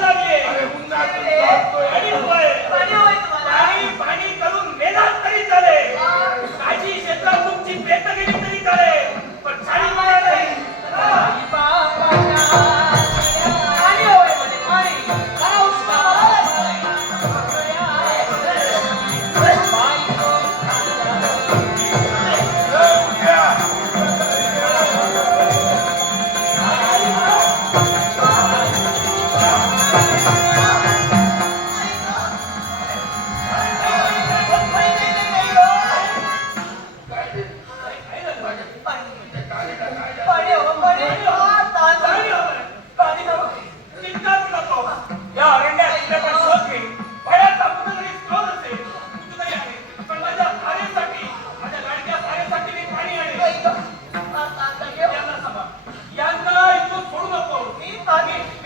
தாயே முன்னாடி Amém.